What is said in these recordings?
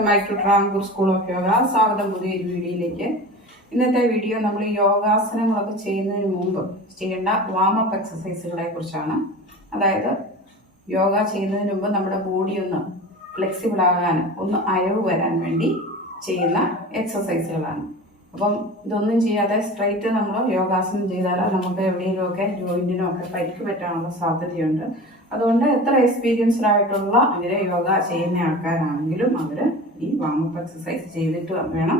Welcome back to Travancore school of yoga. സ്വാഗതം പുതിയൊരു വീഡിയോയിലേക്ക്. ഇന്നത്തെ വീഡിയോ നമ്മൾ യോഗാസനങ്ങളൊക്കെ ചെയ്യുന്നതിന് മുമ്പ് ചെയ്യേണ്ട വാമപ്പ് എക്സസൈസുകളെ കുറിച്ചാണ്. അതായത് യോഗ ചെയ്യുന്നതിന് മുമ്പ് നമ്മുടെ ബോഡി ഒന്ന് ഫ്ലെക്സിബിൾ ആകാൻ, ഒന്ന് അയവ് വരാൻ വേണ്ടി ചെയ്യുന്ന എക്സസൈസുകളാണ്. അപ്പം ഇതൊന്നും ചെയ്യാതെ സ്ട്രൈറ്റ് നമ്മൾ യോഗാസനം ചെയ്താൽ നമുക്ക് എവിടെയെങ്കിലുമൊക്കെ ജോയിൻറ്റിനോ ഒക്കെ പരിക്ക് പറ്റാനുള്ള സാധ്യതയുണ്ട്. അതുകൊണ്ട് എത്ര എക്സ്പീരിയൻസ്ഡ് ആയിട്ടുള്ള ഇവരെ യോഗ ചെയ്യുന്ന ആൾക്കാരാണെങ്കിലും അവർ ഈ വാമപ്പ് എക്സസൈസ് ചെയ്തിട്ട് വേണം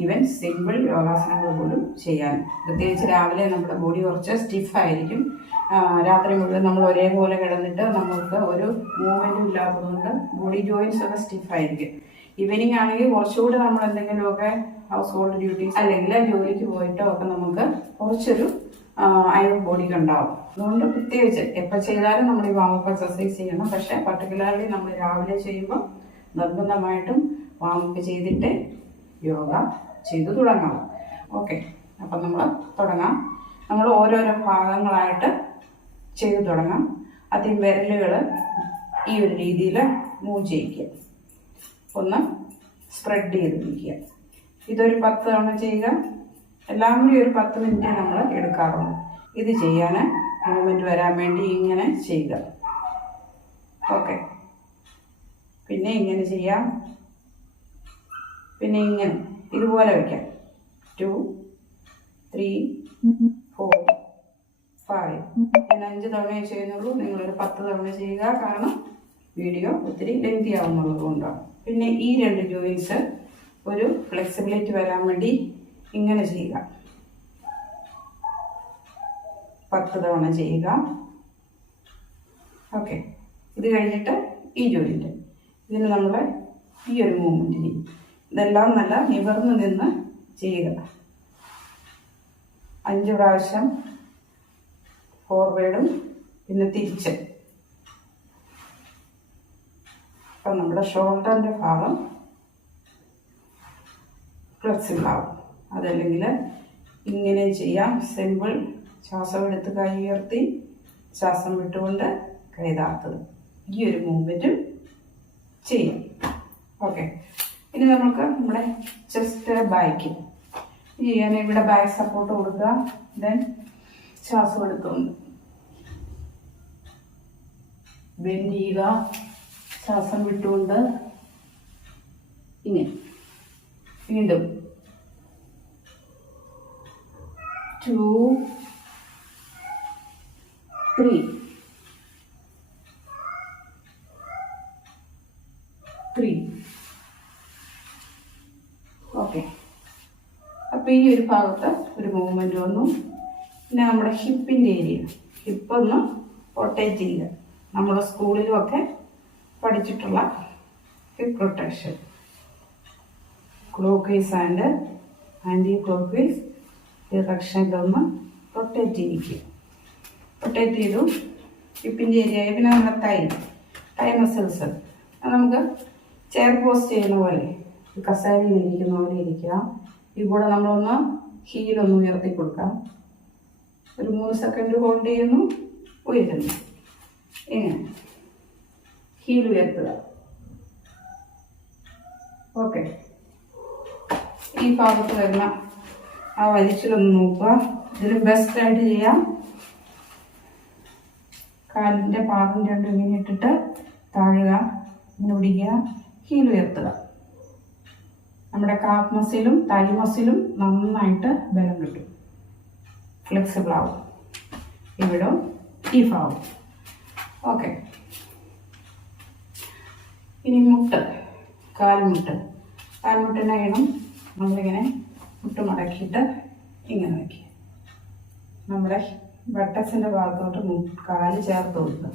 ഈവൻ സിമ്പിൾ യോഗാസനങ്ങൾ പോലും ചെയ്യാൻ. പ്രത്യേകിച്ച് രാവിലെ നമ്മുടെ ബോഡി കുറച്ച് സ്റ്റിഫായിരിക്കും. രാത്രി മുഴുവൻ നമ്മൾ ഒരേപോലെ കിടന്നിട്ട് നമുക്ക് ഒരു മൂവ്മെൻറ്റും ഇല്ലാത്തതുകൊണ്ട് ബോഡി ജോയിൻസ് ഒക്കെ സ്റ്റിഫായിരിക്കും. ഈവനിങ് ആണെങ്കിൽ കുറച്ചുകൂടി നമ്മൾ എന്തെങ്കിലുമൊക്കെ ഹൗസ് ഹോൾഡ് ഡ്യൂട്ടീസ് അല്ലെങ്കിൽ ജോലിക്ക് പോയിട്ടോ ഒക്കെ നമുക്ക് കുറച്ചൊരു അയവ് ബോഡിക്ക് ഉണ്ടാവും. അതുകൊണ്ട് പ്രത്യേകിച്ച് എപ്പോൾ ചെയ്താലും നമ്മൾ ഈ വാമപ്പ് എക്സസൈസ് ചെയ്യണം. പക്ഷേ പർട്ടിക്കുലർലി നമ്മൾ രാവിലെ ചെയ്യുമ്പോൾ നിർബന്ധമായിട്ടും വാമപ്പ് ചെയ്തിട്ട് യോഗ ചെയ്തു തുടങ്ങാം. ഓക്കെ, അപ്പം നമ്മൾ തുടങ്ങാം. നമ്മൾ ഓരോരോ ഭാഗങ്ങളായിട്ട് ചെയ്തു തുടങ്ങാം. ആദ്യം വിരലുകൾ ഈ ഒരു രീതിയിൽ മൂവ് ചെയ്യിക്കുക, ഒന്ന് സ്പ്രെഡ് ചെയ്തിരിക്കുക. ഇതൊരു 10 തവണ ചെയ്യുക. എല്ലാം കൂടി ഒരു 10 മിനിറ്റ് നമ്മൾ എടുക്കാറുള്ളൂ. ഇത് ചെയ്യാൻ മൂവ്മെൻറ്റ് വരാൻ വേണ്ടി ഇങ്ങനെ ചെയ്യുക. ഓക്കെ, പിന്നെ ഇങ്ങനെ ചെയ്യാം, പിന്നെ ഇങ്ങനെ ഇതുപോലെ വയ്ക്കാം. 2, 3, 4, 5. ഞാൻ 5 തവണയെ ചെയ്യുന്നുള്ളൂ. നിങ്ങളൊരു 10 തവണ ചെയ്യുക. കാരണം വീഡിയോ ഒത്തിരി ലെങ്തി ആവുന്നുള്ളത് കൊണ്ടാണ്. പിന്നെ ഈ 2 ജോയിൻസ് ഒരു ഫ്ലെക്സിബിലിറ്റി വരാൻ വേണ്ടി ഇങ്ങനെ ചെയ്യുക. 10 തവണ ചെയ്യുക. ഓക്കെ, ഇത് കഴിഞ്ഞിട്ട് ഈ ജോയിൻറ്റ്, ഇതിന് നമ്മൾ ഈ ഒരു മൂവ്മെൻറ്റ് ചെയ്യും. ഇതെല്ലാം നല്ല നിവർന്ന് നിന്ന് ചെയ്യുക. 5 പ്രാവശ്യം ഫോർവേഡും പിന്നെ തിരിച്ച്. അപ്പം നമ്മുടെ ഷോൾഡറിൻ്റെ ഭാഗം ഫ്ലെക്സിബിൾ ആവും. അതല്ലെങ്കിൽ ഇങ്ങനെ ചെയ്യാം. സിമ്പിൾ. ശ്വാസം എടുത്ത് കൈ ഉയർത്തി ശ്വാസം വിട്ടുകൊണ്ട് കൈ താഴ്ത്തുക. ഈ ഒരു മൂവ്മെൻറ്റും ചെയ്യാം. ഓക്കെ, ഇനി നമുക്ക് നമ്മുടെ ചെസ്റ്റ് ബാക്ക് ചെയ്യാൻ ഇവിടെ ബാക്ക് സപ്പോർട്ട് കൊടുക്കുക. ദെൻ ശ്വാസം എടുത്തുകൊണ്ട് ബെൻഡ് ചെയ്യുക. ശ്വാസം വിട്ടുകൊണ്ട് ഇങ്ങനെ വീണ്ടും 2, 3, 3. ഓക്കെ, അപ്പോൾ ഈ ഒരു ഭാഗത്ത് ഒരു മൂവ്മെൻറ്റ് വന്നു. പിന്നെ നമ്മുടെ ഹിപ്പിൻ്റെ ഏരിയ, ഹിപ്പൊന്ന് റൊട്ടേറ്റ് ചെയ്യുക. നമ്മുടെ സ്കൂളിലുമൊക്കെ പഠിച്ചിട്ടുള്ള hip rotation, clockwise and anticlockwise ഡിറക്ഷനിലൊന്ന് റൊട്ടേറ്റ് ചെയ്യിക്കുക. റൊട്ടേറ്റ് ചെയ്തു. ഹിപ്പിൻ്റെ ഏരിയ. പിന്നെ നമ്മുടെ തൈ മസിൽസ് അത് നമുക്ക് ചെയർ പോസ്റ്റ് ചെയ്യുന്ന പോലെ കസേരയിൽ ഇരിക്കുന്ന പോലെ ഇരിക്കുക. ഈ കൂടെ നമ്മളൊന്ന് ഹീലൊന്ന് ഉയർത്തി കൊടുക്കാം. ഒരു 3 സെക്കൻഡ് ഹോൾഡ് ചെയ്യുന്നു, ഉയരുന്നു. ഇങ്ങനെ ഹീൽ ഉയർത്തുക. ഓക്കെ, ഈ ഭാഗത്ത് വരുന്ന ആ വലിച്ചിലൊന്ന് നോക്കുക. ഇതിൽ ബെസ്റ്റായിട്ട് ചെയ്യാം. കാലിൻ്റെ പാദം രണ്ടും ഇങ്ങനെ ഇട്ടിട്ട് താഴുക, ഇങ്ങനെ പിടിക്കുക, ഹീൽ ഉയർത്തുക. നമ്മുടെ കാഫ് മസിലും തൈ മസിലും നന്നായിട്ട് ബലം കിട്ടും, ഫ്ലെക്സിബിൾ ആവും. ഇവിടെ ഈ ഭാഗം. ഓക്കെ, ഇനി മുട്ട്, കാൽമുട്ടിനെ വേണം നമ്മളിങ്ങനെ മുട്ട് മടക്കിയിട്ട് ഇങ്ങനെ വയ്ക്കുക. നമ്മുടെ ബട്ടക്സിൻ്റെ ഭാഗത്തോട്ട് കാല് ചേർത്ത് കൊടുക്കുക.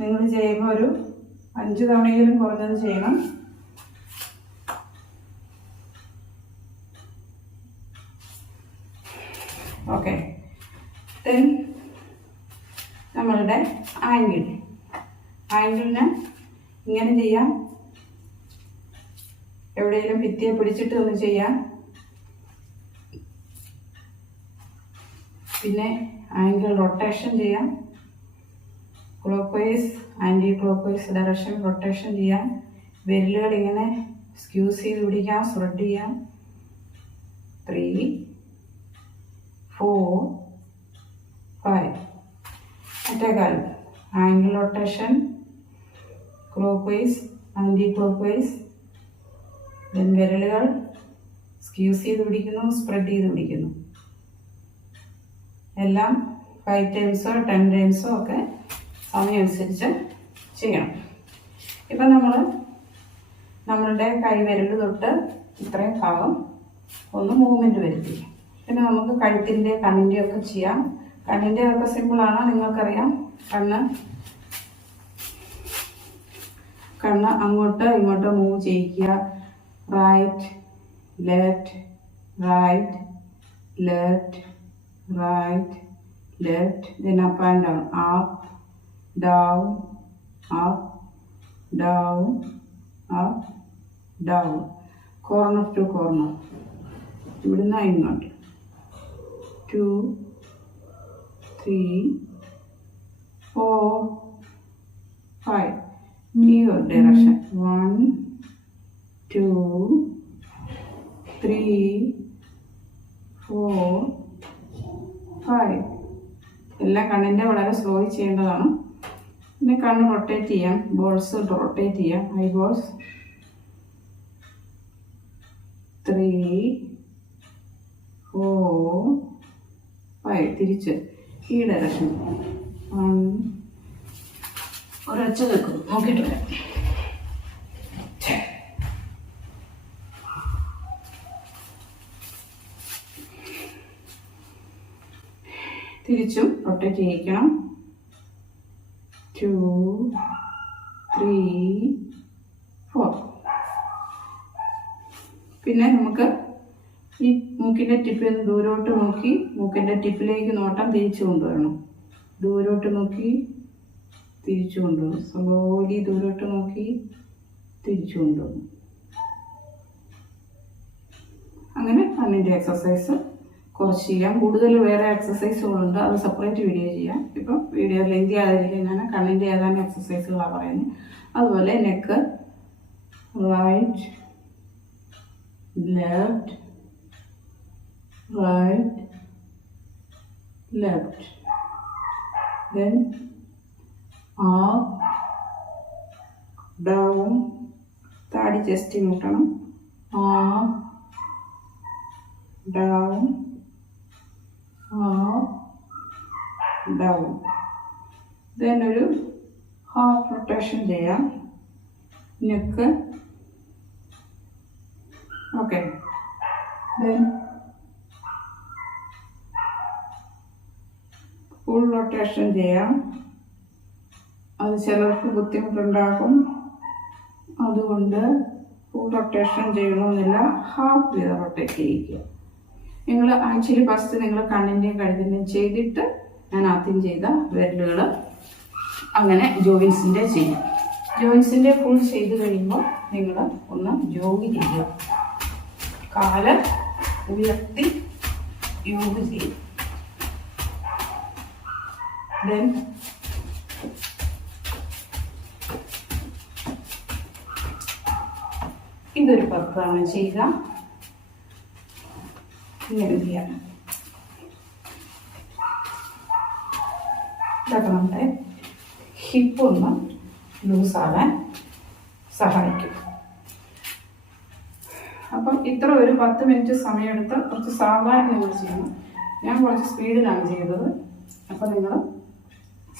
നിങ്ങൾ ചെയ്യുമ്പോൾ ഒരു 5 തവണയെങ്കിലും കുറഞ്ഞത് ചെയ്യണം. ഓക്കെ, ദെൻ നമ്മളുടെ ആംഗിളിന് ഇങ്ങനെ ചെയ്യാം. എവിടെയെങ്കിലും ഭിത്തിയെ പിടിച്ചിട്ട് ഒന്ന് ചെയ്യാം. പിന്നെ ആംഗിൾ റൊട്ടേഷൻ ചെയ്യാം. Clockwise anticlockwise direction rotation ചെയ്യാം. വിരലുകൾ ഇങ്ങനെ സ്ക്യൂസ് ചെയ്ത് പിടിക്കാം, സ്പ്രെഡ് ചെയ്യാം. 3, 4, 5. മറ്റേ കാലം angle rotation, clockwise anticlockwise. Then വിരലുകൾ സ്ക്യൂസ് ചെയ്ത് പിടിക്കുന്നു, സ്പ്രെഡ് ചെയ്ത് പിടിക്കുന്നു. എല്ലാം 5 ടൈംസോ 10 ടൈംസോ ഒക്കെ സമയം അനുസരിച്ച് ചെയ്യണം. ഇപ്പം നമ്മളുടെ കൈവിരൽ തൊട്ട് ഇത്രയും ഭാഗം ഒന്ന് മൂവ്മെൻറ്റ് വരുത്തി. പിന്നെ നമുക്ക് കഴുത്തിൻ്റെ കണ്ണിൻ്റെ ഒക്കെ ചെയ്യാം. കണ്ണിൻ്റെ ഒക്കെ സിമ്പിളാണ്, നിങ്ങൾക്കറിയാം. കണ്ണ് അങ്ങോട്ട് ഇങ്ങോട്ട് മൂവ് ചെയ്യിക്കുക. Right left right left right left. then up and down, up down up down up down. Corner to corner, ഇവിടുന്ന് ഇങ്ങോട്ട്. 2, 3, 4, 5. ഈ ഒരു ഡയറക്ഷൻ. 1, 2, 3, 4, 5. എല്ലാം കണ്ണിൻ്റെ വളരെ സ്ലോയി ചെയ്യേണ്ടതാണ്. പിന്നെ കണ്ണ് റൊട്ടേറ്റ് ചെയ്യാം, ബോൾസ് റൊട്ടേറ്റ് ചെയ്യാം. I balls 3, 4, 5. തിരിച്ച് ഈ ഡയറക്ഷൻ. 1. ഒരൊച്ച വെക്കും, നോക്കിയിട്ട് വരാം. തിരിച്ചും റൊട്ടേറ്റ് ചെയ്യിക്കണം. 2, 3, 4. പിന്നെ നമുക്ക് ഈ മൂക്കിൻ്റെ ടിപ്പിൽ നിന്ന് ദൂരോട്ട് നോക്കി മൂക്കിൻ്റെ ടിപ്പിലേക്ക് നോട്ടം തിരിച്ചു കൊണ്ടുവരണം. ദൂരോട്ട് നോക്കി തിരിച്ചു കൊണ്ടുവരണം. സ്ലോലി ദൂരോട്ട് നോക്കി തിരിച്ചു കൊണ്ടുവരണം. അങ്ങനെ കണ്ണിൻ്റെ എക്സസൈസ് കുറച്ച് ചെയ്യാം. കൂടുതൽ വേറെ എക്സസൈസുകളുണ്ട്, അത് സെപ്പറേറ്റ് വീഡിയോ ചെയ്യാം. ഇപ്പം വീഡിയോ ലെങ്തി ആയിരിക്കും. കണ്ണിൻ്റെ ഏതാനും എക്സസൈസുകളാണ് പറയുന്നത്. അതുപോലെ neck right left right left. Then up down. താടി ചെസ്റ്റ് മുട്ടണം. Up down up down. then ഒരു ഹാഫ് റൊട്ടേഷൻ ചെയ്യാം. Neck okay. then full rotation ചെയ്യാം. അത് ചിലർക്ക് ബുദ്ധിമുട്ടുണ്ടാകും, അതുകൊണ്ട് ഫുൾ റൊട്ടേഷൻ ചെയ്യണമെന്നില്ല. ഹാഫ് ചെയ്ത് റൊട്ടേറ്റ് ചെയ്യിക്കുക. നിങ്ങൾ ആക്ച്വലി ഫസ്റ്റ് നിങ്ങൾ കണ്ണിൻ്റെയും കഴുത്തിൻ്റെയും ചെയ്തിട്ട് ഞാൻ ആദ്യം ചെയ്ത വിരലുകൾ അങ്ങനെ ജോയിൻസിൻ്റെ ചെയ്യും. ജോയിൻസിൻ്റെ ഫുൾ ചെയ്ത് കഴിയുമ്പോൾ നിങ്ങൾ ഒന്ന് ജോഗ് ചെയ്യുക. കാല് ഉയർത്തി യോഗ ചെയ്യും. ദെൻ ഇതൊരു 10 തവണ ചെയ്യുക. ഇങ്ങനെ ചെയ്യാം. ഇതൊക്കെ നമ്മുടെ ഹിപ്പ് ഒന്ന് ലൂസാകാൻ സഹായിക്കും. അപ്പം ഇത്ര ഒരു 10 മിനിറ്റ് സമയമെടുത്ത് കുറച്ച് സാവധാനം നിങ്ങൾ ചെയ്യണം. ഞാൻ കുറച്ച് സ്പീഡിലാണ് ചെയ്തത്. അപ്പം നിങ്ങൾ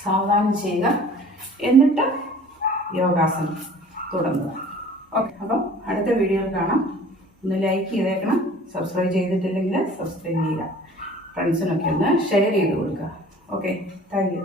സാവധാനം ചെയ്യുക, എന്നിട്ട് യോഗാസനം തുടങ്ങുക. ഓക്കെ, അപ്പം അടുത്ത വീഡിയോയിൽ കാണാം. ഒന്ന് ലൈക്ക് ചെയ്തേക്കണം. സബ്സ്ക്രൈബ് ചെയ്തിട്ടില്ലെങ്കിൽ സബ്സ്ക്രൈബ് ചെയ്യുക. ഫ്രണ്ട്സിനൊക്കെ ഒന്ന് ഷെയർ ചെയ്ത് കൊടുക്കുക. Okay, thank you.